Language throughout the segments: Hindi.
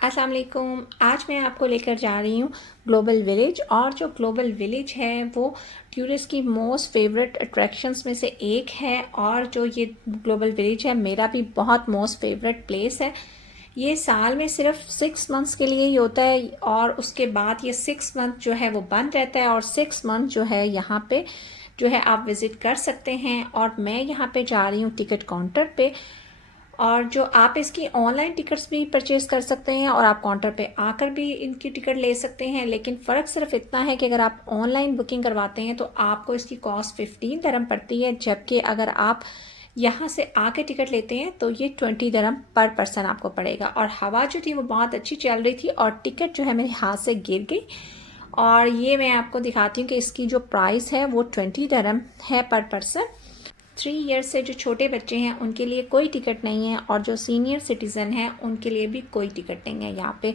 अस्सलाम वालेकुम। आज मैं आपको लेकर जा रही हूँ ग्लोबल विलेज। और जो ग्लोबल विलेज है वो टूरिस्ट की मोस्ट फेवरेट अट्रैक्शंस में से एक है। और जो ये ग्लोबल विलेज है मेरा भी बहुत मोस्ट फेवरेट प्लेस है। ये साल में सिर्फ 6 मंथ्स के लिए ही होता है और उसके बाद ये 6 मंथ जो है वो बंद रहता है और 6 मंथ जो है यहाँ पे जो है आप विज़िट कर सकते हैं। और मैं यहाँ पे जा रही हूँ टिकट काउंटर पे। और जो आप इसकी ऑनलाइन टिकट्स भी परचेज़ कर सकते हैं और आप काउंटर पे आकर भी इनकी टिकट ले सकते हैं। लेकिन फ़र्क सिर्फ इतना है कि अगर आप ऑनलाइन बुकिंग करवाते हैं तो आपको इसकी कॉस्ट 15 dirham पड़ती है, जबकि अगर आप यहाँ से आके टिकट लेते हैं तो ये 20 dirham पर पर्सन आपको पड़ेगा। और हवा जो थी वो बहुत अच्छी चल रही थी और टिकट जो है मेरे हाथ से गिर गई। और ये मैं आपको दिखाती हूँ कि इसकी जो प्राइस है वो 20 dirham है पर पर्सन। 3 ईयर्स से जो छोटे बच्चे हैं उनके लिए कोई टिकट नहीं है और जो सीनियर सिटीज़न हैं उनके लिए भी कोई टिकट नहीं है यहाँ पे।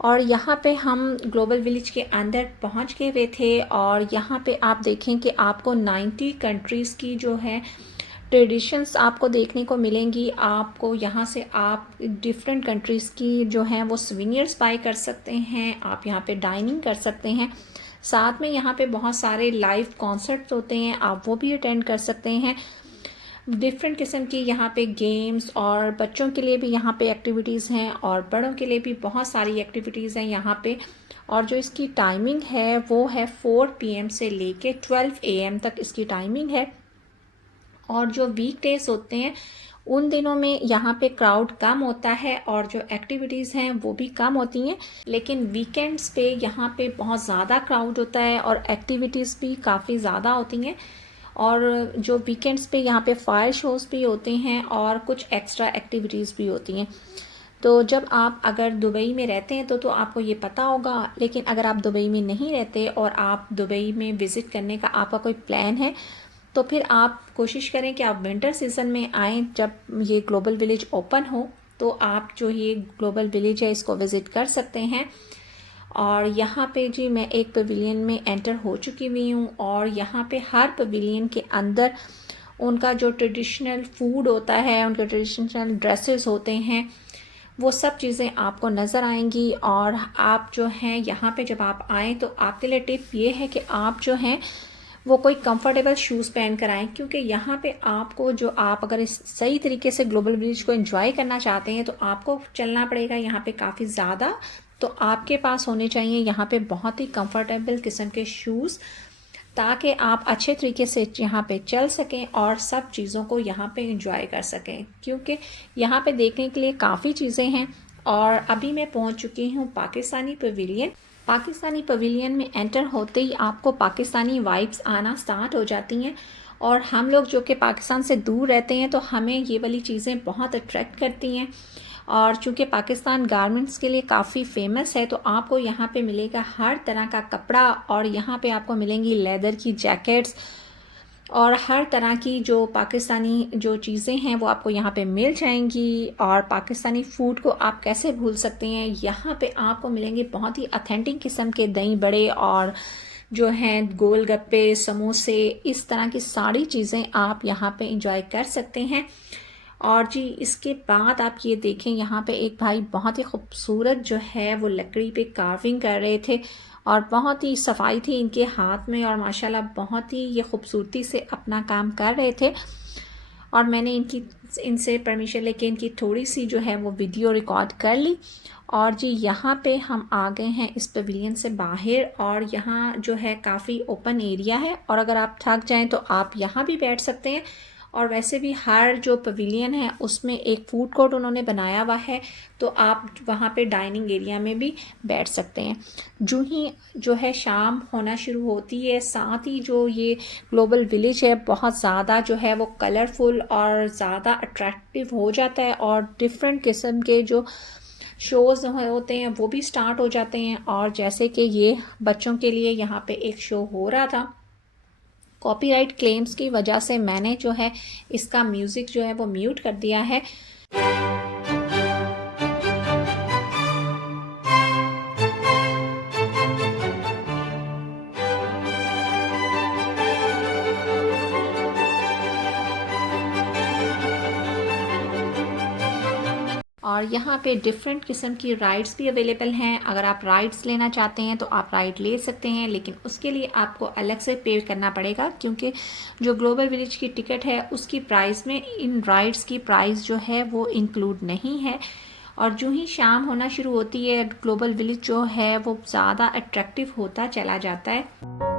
और यहाँ पे हम ग्लोबल विलेज के अंदर पहुँच गए हुए थे और यहाँ पे आप देखें कि आपको 90 कंट्रीज़ की जो है ट्रेडिशंस आपको देखने को मिलेंगी। आपको यहाँ से आप डिफरेंट कंट्रीज़ की जो हैं वो सुवेनियर्स बाय कर सकते हैं। आप यहाँ पे डाइनिंग कर सकते हैं। साथ में यहाँ पे बहुत सारे लाइव कॉन्सर्ट्स होते हैं, आप वो भी अटेंड कर सकते हैं। डिफरेंट किस्म की यहाँ पे गेम्स और बच्चों के लिए भी यहाँ पे एक्टिविटीज़ हैं और बड़ों के लिए भी बहुत सारी एक्टिविटीज़ हैं यहाँ पे। और जो इसकी टाइमिंग है वो है 4 PM से लेके 12 AM तक इसकी टाइमिंग है। और जो वीकडेज होते हैं उन दिनों में यहाँ पे क्राउड कम होता है और जो एक्टिविटीज़ हैं वो भी कम होती हैं। लेकिन वीकेंड्स पे यहाँ पे बहुत ज़्यादा क्राउड होता है और एक्टिविटीज़ भी काफ़ी ज़्यादा होती हैं। और जो वीकेंड्स पे यहाँ पे फायर शोज़ भी होते हैं और कुछ एक्स्ट्रा एक्टिविटीज़ भी होती हैं। तो जब आप अगर दुबई में रहते हैं तो आपको ये पता होगा। लेकिन अगर आप दुबई में नहीं रहते और आप दुबई में विज़िट करने का आपका कोई प्लान है तो फिर आप कोशिश करें कि आप विंटर सीज़न में आएँ जब ये ग्लोबल विलेज ओपन हो। तो आप जो ये ग्लोबल विलेज है इसको विज़िट कर सकते हैं। और यहाँ पे जी मैं एक पवेलियन में एंटर हो चुकी हुई हूँ और यहाँ पे हर पवेलियन के अंदर उनका जो ट्रेडिशनल फूड होता है, उनके ट्रेडिशनल ड्रेसेस होते हैं, वो सब चीज़ें आपको नज़र आएंगी। और आप जो हैं यहाँ पे जब आप आएँ तो आपके लिए टिप ये है कि आप जो हैं वो कोई कंफर्टेबल शूज़ पहन कर आएँ, क्योंकि यहाँ पे आपको जो आप अगर इस सही तरीके से ग्लोबल विलेज को एंजॉय करना चाहते हैं तो आपको चलना पड़ेगा यहाँ पे काफ़ी ज़्यादा। तो आपके पास होने चाहिए यहाँ पे बहुत ही कंफर्टेबल किस्म के शूज़, ताकि आप अच्छे तरीके से यहाँ पे चल सकें और सब चीज़ों को यहाँ पे एंजॉय कर सकें, क्योंकि यहाँ पे देखने के लिए काफ़ी चीज़ें हैं। और अभी मैं पहुँच चुकी हूँ पाकिस्तानी पवेलियन। पाकिस्तानी पवेलियन में एंटर होते ही आपको पाकिस्तानी वाइब्स आना स्टार्ट हो जाती हैं। और हम लोग जो कि पाकिस्तान से दूर रहते हैं तो हमें ये वाली चीज़ें बहुत अट्रैक्ट करती हैं। और चूँकि पाकिस्तान गारमेंट्स के लिए काफ़ी फेमस है तो आपको यहाँ पे मिलेगा हर तरह का कपड़ा और यहाँ पे आपको मिलेंगी लेदर की जैकेट्स और हर तरह की जो पाकिस्तानी जो चीज़ें हैं वो आपको यहाँ पे मिल जाएंगी। और पाकिस्तानी फ़ूड को आप कैसे भूल सकते हैं, यहाँ पे आपको मिलेंगे बहुत ही ऑथेंटिक किस्म के दही बड़े और जो हैं गोलगप्पे, समोसे, इस तरह की सारी चीज़ें आप यहाँ पे इंजॉय कर सकते हैं। और जी इसके बाद आप ये देखें, यहाँ पे एक भाई बहुत ही खूबसूरत जो है वो लकड़ी पे कार्विंग कर रहे थे और बहुत ही सफाई थी इनके हाथ में और माशाल्लाह बहुत ही ये खूबसूरती से अपना काम कर रहे थे। और मैंने इनसे परमिशन लेके इनकी थोड़ी सी जो है वो वीडियो रिकॉर्ड कर ली। और जी यहाँ पे हम आ गए हैं इस पवेलियन से बाहर और यहाँ जो है काफ़ी ओपन एरिया है और अगर आप थक जाएं तो आप यहाँ भी बैठ सकते हैं। और वैसे भी हर जो पवेलियन है उसमें एक फूड कोर्ट उन्होंने बनाया हुआ है, तो आप वहाँ पे डाइनिंग एरिया में भी बैठ सकते हैं। जो ही जो है शाम होना शुरू होती है, साथ ही जो ये ग्लोबल विलेज है बहुत ज़्यादा जो है वो कलरफुल और ज़्यादा अट्रैक्टिव हो जाता है और डिफरेंट किस्म के जो शोज़ होते हैं वो भी स्टार्ट हो जाते हैं। और जैसे कि ये बच्चों के लिए यहाँ पे एक शो हो रहा था, कॉपीराइट क्लेम्स की वजह से मैंने जो है इसका म्यूज़िक जो है वो म्यूट कर दिया है। और यहाँ पे डिफरेंट किस्म की राइड्स भी अवेलेबल हैं। अगर आप राइड्स लेना चाहते हैं तो आप राइड ले सकते हैं, लेकिन उसके लिए आपको अलग से पे करना पड़ेगा, क्योंकि जो ग्लोबल विलेज की टिकट है उसकी प्राइस में इन राइड्स की प्राइस जो है वो इंक्लूड नहीं है। और जो ही शाम होना शुरू होती है, ग्लोबल विलेज जो है वो ज़्यादा अट्रैक्टिव होता चला जाता है।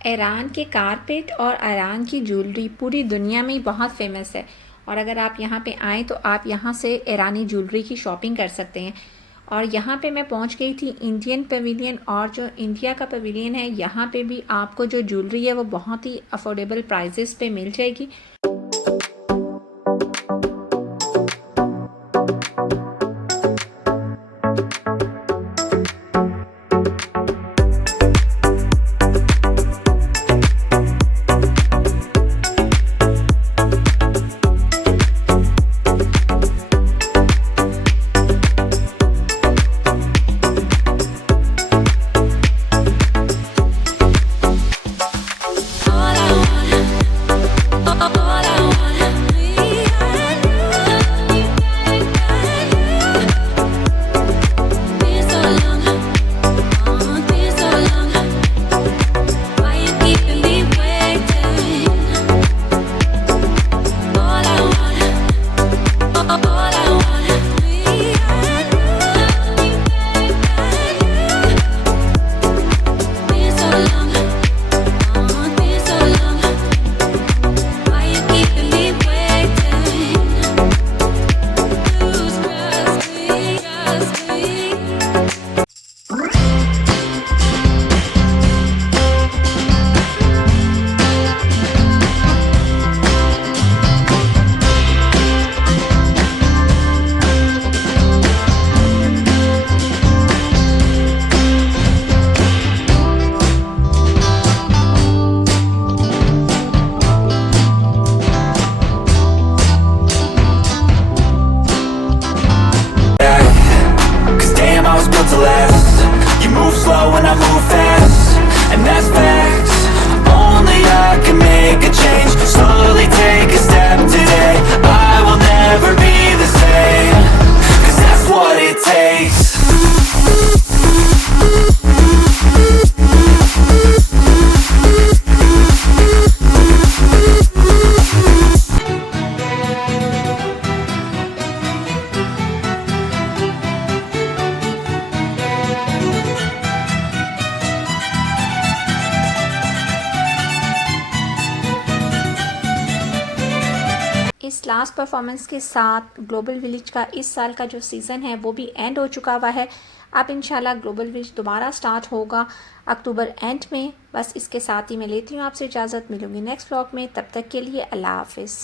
ईरान के कारपेट और ईरान की ज्वेलरी पूरी दुनिया में बहुत फेमस है, और अगर आप यहाँ पे आएँ तो आप यहाँ से ईरानी ज्वेलरी की शॉपिंग कर सकते हैं। और यहाँ पे मैं पहुँच गई थी इंडियन पवेलियन, और जो इंडिया का पवेलियन है यहाँ पे भी आपको जो ज्वेलरी है वो बहुत ही अफोर्डेबल प्राइजेस पे मिल जाएगी। इस लास्ट परफॉर्मेंस के साथ ग्लोबल विलेज का इस साल का जो सीज़न है वो भी एंड हो चुका हुआ है। अब इंशाल्लाह ग्लोबल विलेज दोबारा स्टार्ट होगा अक्टूबर एंड में। बस इसके साथ ही मैं लेती हूँ आपसे इजाज़त, मिलूँगी नेक्स्ट व्लॉग में। तब तक के लिए अल्लाह हाफिज़।